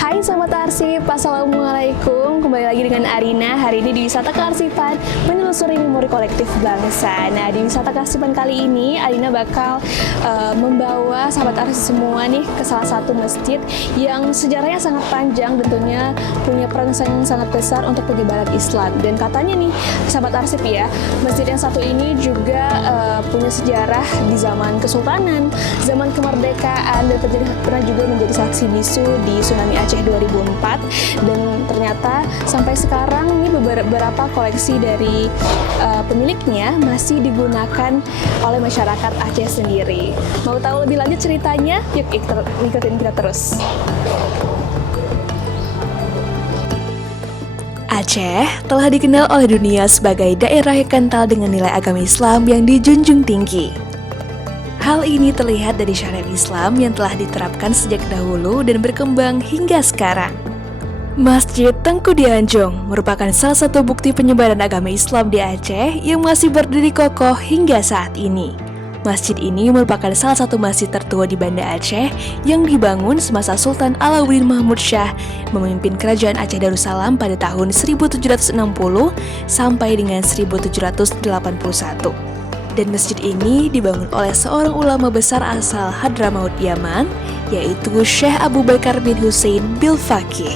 Hai Sobat Arsip, Assalamualaikum. Kembali lagi dengan Arina. Hari ini di Wisata Kearsipan menelusuri memori kolektif bangsa. Nah, di Wisata Kearsipan kali ini Arina bakal membawa sahabat arsip semua nih ke salah satu masjid yang sejarahnya sangat panjang, tentunya punya peran yang sangat besar untuk penyebaran Islam. Dan katanya nih sahabat arsip ya, masjid yang satu ini juga punya sejarah di zaman Kesultanan, zaman kemerdekaan, dan pernah juga menjadi saksi bisu di tsunami Aceh 2004. Dan ternyata sampai sekarang ini beberapa koleksi dari pemiliknya masih digunakan oleh masyarakat Aceh sendiri. Mau tahu lebih lanjut ceritanya? Yuk ikutin kita terus. Aceh telah dikenal oleh dunia sebagai daerah yang kental dengan nilai agama Islam yang dijunjung tinggi. Hal ini terlihat dari syariat Islam yang telah diterapkan sejak dahulu dan berkembang hingga sekarang. Masjid Tengku Dianjung merupakan salah satu bukti penyebaran agama Islam di Aceh yang masih berdiri kokoh hingga saat ini. Masjid ini merupakan salah satu masjid tertua di Banda Aceh yang dibangun semasa Sultan Alauddin Mahmud Shah memimpin Kerajaan Aceh Darussalam pada tahun 1760 sampai dengan 1781. Dan masjid ini dibangun oleh seorang ulama besar asal Hadramaut Yaman, yaitu Syekh Abu Bakar bin Husain bil Faqih.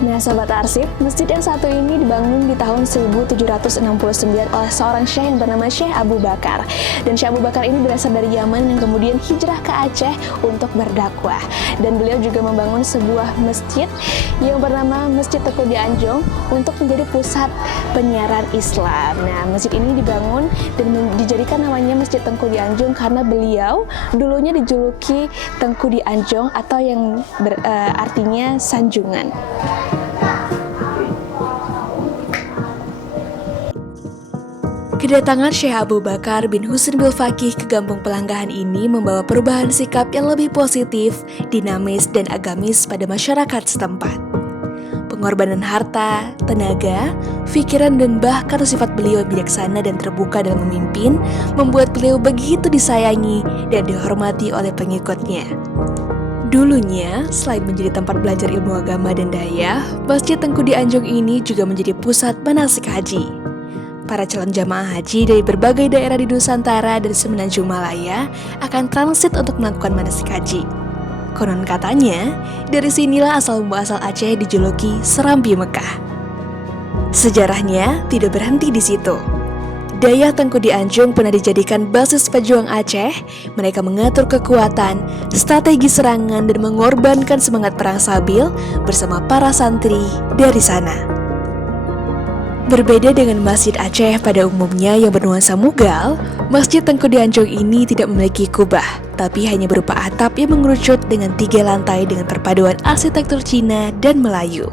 Nah, Sobat Arsip, masjid yang satu ini dibangun di tahun 1769 oleh seorang syekh yang bernama Syekh Abu Bakar. Dan Syekh Abu Bakar ini berasal dari Yaman yang kemudian hijrah ke Aceh untuk berdakwah. Dan beliau juga membangun sebuah masjid yang bernama Masjid Tengku Dianjung untuk menjadi pusat penyiaran Islam. Nah, masjid ini dibangun dan dijadikan namanya Masjid Tengku Dianjung karena beliau dulunya dijuluki Tengku Dianjung atau yang artinya sanjungan. Kedatangan Syekh Abu Bakar bin Husain bil Faqih ke Kampung Pelanggahan ini membawa perubahan sikap yang lebih positif, dinamis, dan agamis pada masyarakat setempat. Pengorbanan harta, tenaga, pikiran, dan bahkan sifat beliau bijaksana dan terbuka dalam memimpin membuat beliau begitu disayangi dan dihormati oleh pengikutnya. Dulunya, selain menjadi tempat belajar ilmu agama dan daya, Masjid Tengku Dianjung ini juga menjadi pusat manasik haji. Para calon jamaah haji dari berbagai daerah di Nusantara dan Semenanjung Malaya akan transit untuk melakukan manasik haji. Konon katanya, dari sinilah asal-muasal Aceh dijuluki Serambi Mekah. Sejarahnya tidak berhenti di situ. Dayah Tengku Dianjung pernah dijadikan basis pejuang Aceh. Mereka mengatur kekuatan, strategi serangan, dan mengorbankan semangat perang Sabil bersama para santri dari sana. Berbeda dengan Masjid Aceh pada umumnya yang bernuansa Mughal, Masjid Tengku Dianjung ini tidak memiliki kubah, tapi hanya berupa atap yang mengerucut dengan 3 lantai dengan perpaduan arsitektur Cina dan Melayu.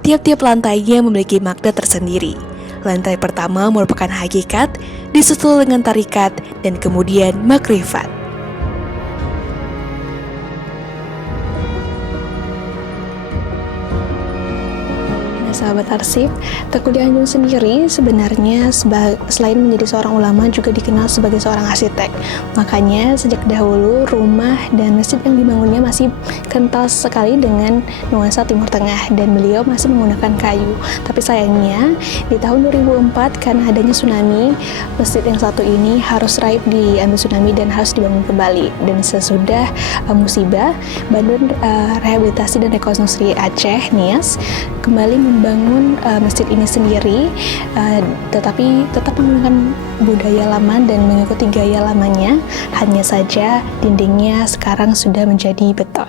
Tiap-tiap lantainya memiliki makna tersendiri. Lantai pertama merupakan hakikat, disusul dengan tarikat, dan kemudian makrifat. Sahabat Arsip, Tengku Dianjung sendiri sebenarnya selain menjadi seorang ulama juga dikenal sebagai seorang arsitek. Makanya sejak dahulu rumah dan masjid yang dibangunnya masih kental sekali dengan nuansa Timur Tengah dan beliau masih menggunakan kayu. Tapi sayangnya di tahun 2004 karena adanya tsunami, masjid yang satu ini harus raib diambil tsunami dan harus dibangun kembali. Dan sesudah musibah, Badan Rehabilitasi dan Rekonstruksi Aceh (NIAS) kembali membangun masjid ini sendiri, tetapi tetap menggunakan budaya lama dan mengikuti gaya lamanya. Hanya saja dindingnya sekarang sudah menjadi beton.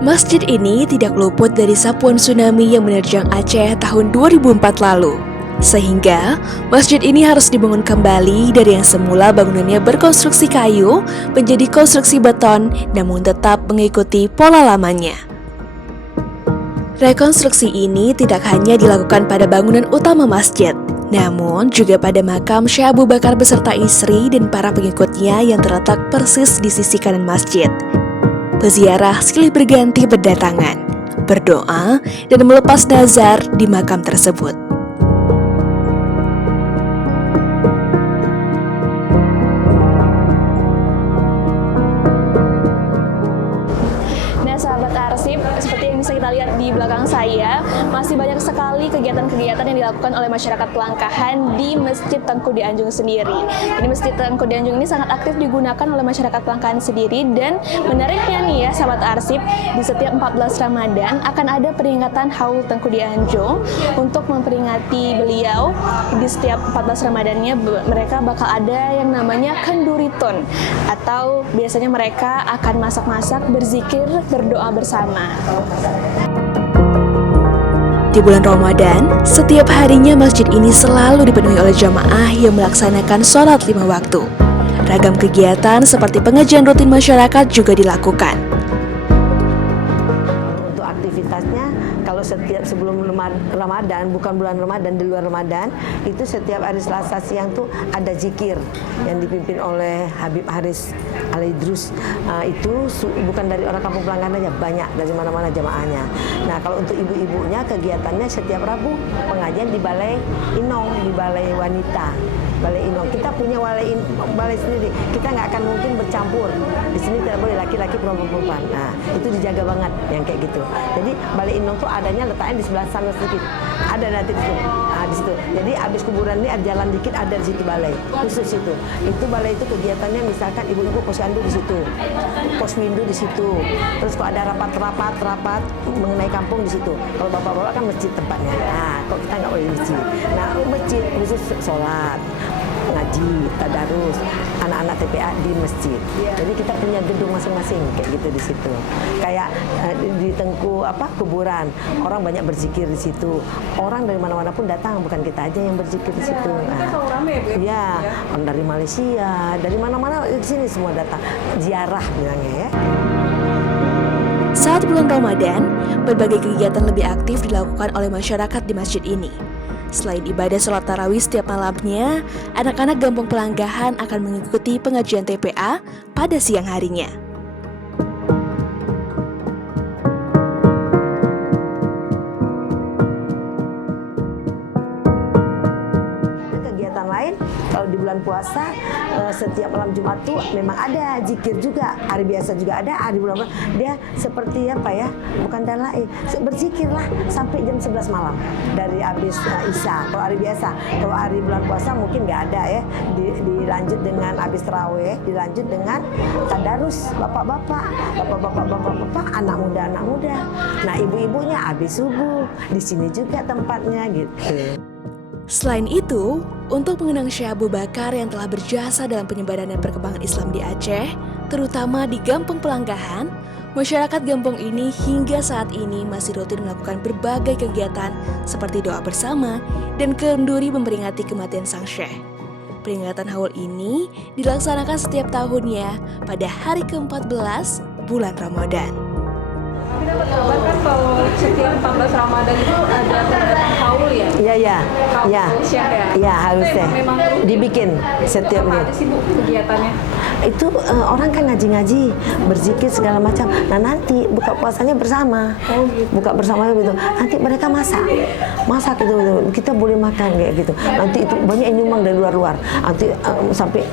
Masjid ini tidak luput dari sapuan tsunami yang menerjang Aceh tahun 2004 lalu. Sehingga, masjid ini harus dibangun kembali dari yang semula bangunannya berkonstruksi kayu menjadi konstruksi beton, namun tetap mengikuti pola lamanya. Rekonstruksi ini tidak hanya dilakukan pada bangunan utama masjid, namun juga pada makam Syekh Abu Bakar beserta istri dan para pengikutnya yang terletak persis di sisi kanan masjid. Peziarah silih berganti berdatangan, berdoa, dan melepas nazar di makam tersebut. belakang saya masih banyak sekali kegiatan-kegiatan yang dilakukan oleh masyarakat Pelangkahan di Masjid Tengku Dianjung sendiri. Jadi Masjid Tengku Dianjung ini sangat aktif digunakan oleh masyarakat Pelangkahan sendiri, dan menariknya nih ya sahabat arsip, di setiap 14 Ramadan akan ada peringatan Haul Tengku Dianjung untuk memperingati beliau. Di setiap 14 Ramadannya mereka bakal ada yang namanya kenduriton, atau biasanya mereka akan masak-masak, berzikir, berdoa bersama. Di bulan Ramadan, setiap harinya masjid ini selalu dipenuhi oleh jamaah yang melaksanakan sholat 5 waktu. Ragam kegiatan seperti pengajian rutin masyarakat juga dilakukan. Untuk aktivitasnya, kalau setiap sebelum Ramadan, bukan bulan Ramadan, di luar Ramadan, itu setiap hari Selasa siang tuh ada zikir yang dipimpin oleh Habib Haris Al-Idrus. Itu bukan dari orang Kampung Pelanggan aja, banyak dari mana-mana jamaahnya. Nah, kalau untuk ibu-ibunya kegiatannya setiap Rabu pengajian di Balai Inong, di Balai Wanita. Balai Inong. Kita punya balai sendiri. Kita nggak akan mungkin bercampur. Di sini tidak boleh laki-laki perempuan. Nah, itu dijaga banget yang kayak gitu. Jadi Balai Inong tuh adanya letaknya di sebelah sana sedikit. Ada nanti di situ. Nah, di situ. Jadi abis kuburan ini ada jalan dikit, ada di situ balai. Khusus itu. Itu balai itu kegiatannya misalkan ibu-ibu posyandu di situ. Poswindu di situ. Terus kalau ada rapat mengenai kampung di situ. Kalau bapak-bapak kan masjid tempatnya. Nah, kok kita nggak boleh di masjid. Nah, masjid khusus sholat, ngaji, tadarus, anak-anak TPA di masjid. Jadi kita punya gedung masing-masing kayak gitu di situ. Kayak di Tengku kuburan, orang banyak berzikir di situ. Orang dari mana-mana pun datang, bukan kita aja yang berzikir di situ. Iya, orang dari Malaysia, dari mana-mana di sini semua datang. Ziarah bilangnya ya. Saat bulan Ramadan, berbagai kegiatan lebih aktif dilakukan oleh masyarakat di masjid ini. Selain ibadah sholat tarawih setiap malamnya, anak-anak Gampong Pelanggahan akan mengikuti pengajian TPA pada siang harinya. Kegiatan lain, kalau di bulan puasa, setiap malam Jumat tuh memang ada zikir juga. Hari biasa juga ada, hari bulan dia seperti bukan dalai, berzikirlah sampai jam 11 malam dari habis Isya. Kalau hari biasa, kalau hari bulan puasa mungkin nggak ada ya. Dilanjut dengan habis tarawih, dilanjut dengan tadarus bapak-bapak, anak muda. Nah, ibu-ibunya habis subuh. Di sini juga tempatnya gitu. Selain itu, untuk mengenang Syekh Abu Bakar yang telah berjasa dalam penyebaran dan perkembangan Islam di Aceh, terutama di Gampong Pelanggahan, masyarakat Gampong ini hingga saat ini masih rutin melakukan berbagai kegiatan seperti doa bersama dan kenduri memperingati kematian sang Syekh. Peringatan haul ini dilaksanakan setiap tahunnya pada hari ke-14 bulan Ramadan. Kami dapat kabar kan kalau setiap 14 Ramadan itu ada peringatan haul ya? Iya. Iya, harusnya. Memang dibikin setiap apa aja sih Bu kegiatannya? Itu orang kan ngaji-ngaji, berzikir segala macam. Nah, nanti buka puasanya bersama. Buka bersama gitu. Nanti mereka masak gitu. Kita boleh makan kayak gitu. Nanti itu banyak yang nyumbang dari luar. Nanti sampai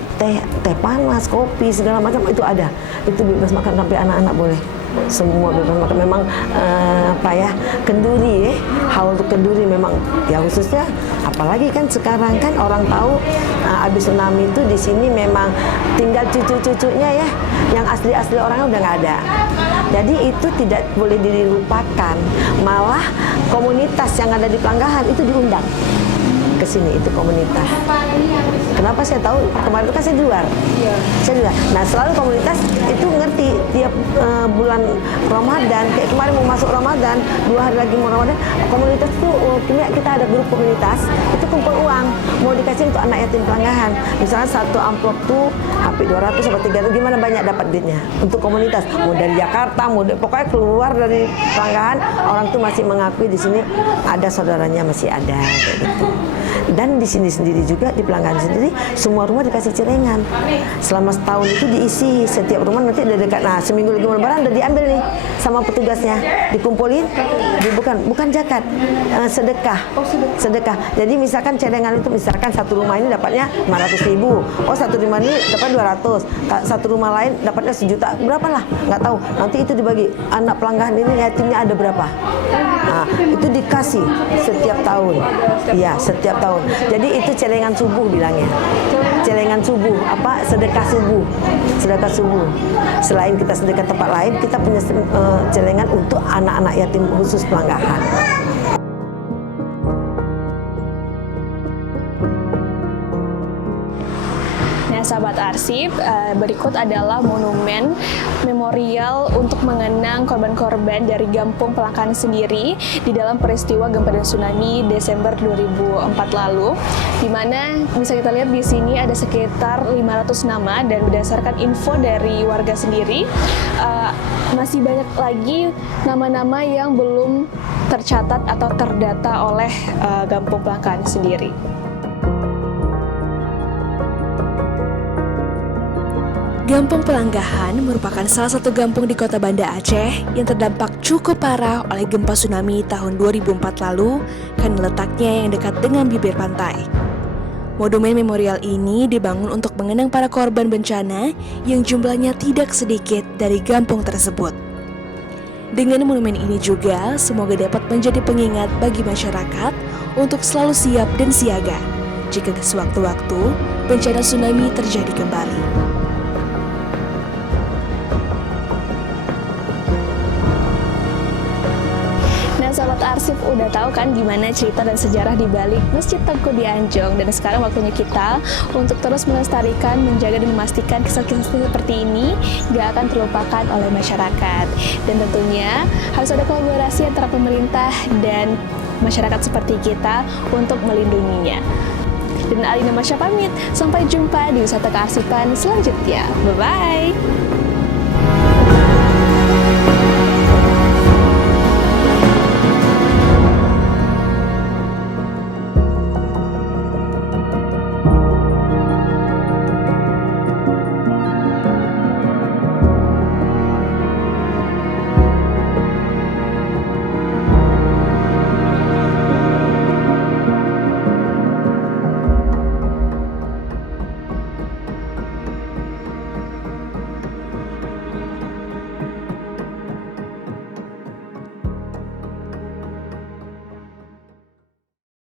teh panas, kopi segala macam itu ada. Itu bebas makan sampai anak-anak boleh. Semua bebas makan. Memang kenduri haul untuk kenduri memang ya, khususnya apalagi kan sekarang kan orang tahu abis tsunami itu di sini memang tinggal cucu-cucunya ya, yang asli-asli orangnya udah nggak ada. Jadi itu tidak boleh dilupakan. Malah komunitas yang ada di Pelanggahan itu diundang ke sini, itu komunitas. Kenapa saya tahu? Kemarin itu kan saya di luar. Saya di luar. Nah, selalu komunitas itu ngerti tiap bulan Ramadan, kayak kemarin mau masuk Ramadan, 2 hari lagi mau Ramadan, komunitas itu kita ada grup komunitas, itu kumpul uang, mau dikasih untuk anak yatim Pelanggahan. Misalnya satu amplop tuh hampir 200 sampai 300, gimana banyak dapat duitnya untuk komunitas. Mau dari Jakarta, pokoknya keluar dari Pelanggahan, orang tuh masih mengakui di sini ada saudaranya, masih ada kayak gitu. Dan di sini sendiri juga, di Pelanggahan sendiri, semua rumah dikasih celengan. Selama setahun itu diisi, setiap rumah nanti udah dekat. Nah, seminggu lagi Lebaran udah diambil nih sama petugasnya, dikumpulin, bukan zakat, sedekah. Jadi misalkan celengan itu, misalkan satu rumah ini dapatnya 500.000, satu rumah ini dapat 200, satu rumah lain dapatnya 1 juta, berapa lah, nggak tahu. Nanti itu dibagi, anak Pelanggahan ini yatimnya ada berapa. Nah, itu dikasih setiap tahun. Iya, setiap tahun. Jadi itu celengan subuh bilangnya. Celengan subuh, apa? Sedekah subuh. Sedekah subuh. Selain kita sedekah tempat lain, kita punya celengan untuk anak-anak yatim khusus Pelanggahan. Nah, sahabat arsip, berikut adalah monumen memorial untuk mengenang korban-korban dari Gampong Pelanggahan sendiri di dalam peristiwa gempa dan tsunami Desember 2004 lalu, di mana bisa kita lihat di sini ada sekitar 500 nama, dan berdasarkan info dari warga sendiri, masih banyak lagi nama-nama yang belum tercatat atau terdata oleh Gampong Pelanggahan sendiri. Gampong Pelanggahan merupakan salah satu gampung di kota Banda Aceh yang terdampak cukup parah oleh gempa tsunami tahun 2004 lalu karena letaknya yang dekat dengan bibir pantai. Monumen memorial ini dibangun untuk mengenang para korban bencana yang jumlahnya tidak sedikit dari gampung tersebut. Dengan monumen ini juga semoga dapat menjadi pengingat bagi masyarakat untuk selalu siap dan siaga jika sewaktu-waktu bencana tsunami terjadi kembali. Sahabat arsip udah tahu kan gimana cerita dan sejarah di balik Masjid Tengku di Anjong, dan sekarang waktunya kita untuk terus melestarikan, menjaga dan memastikan kisah-kisah seperti ini gak akan terlupakan oleh masyarakat. Dan tentunya harus ada kolaborasi antara pemerintah dan masyarakat seperti kita untuk melindunginya. Dan Alina Masya pamit, sampai jumpa di wisata kearsipan selanjutnya. Bye-bye!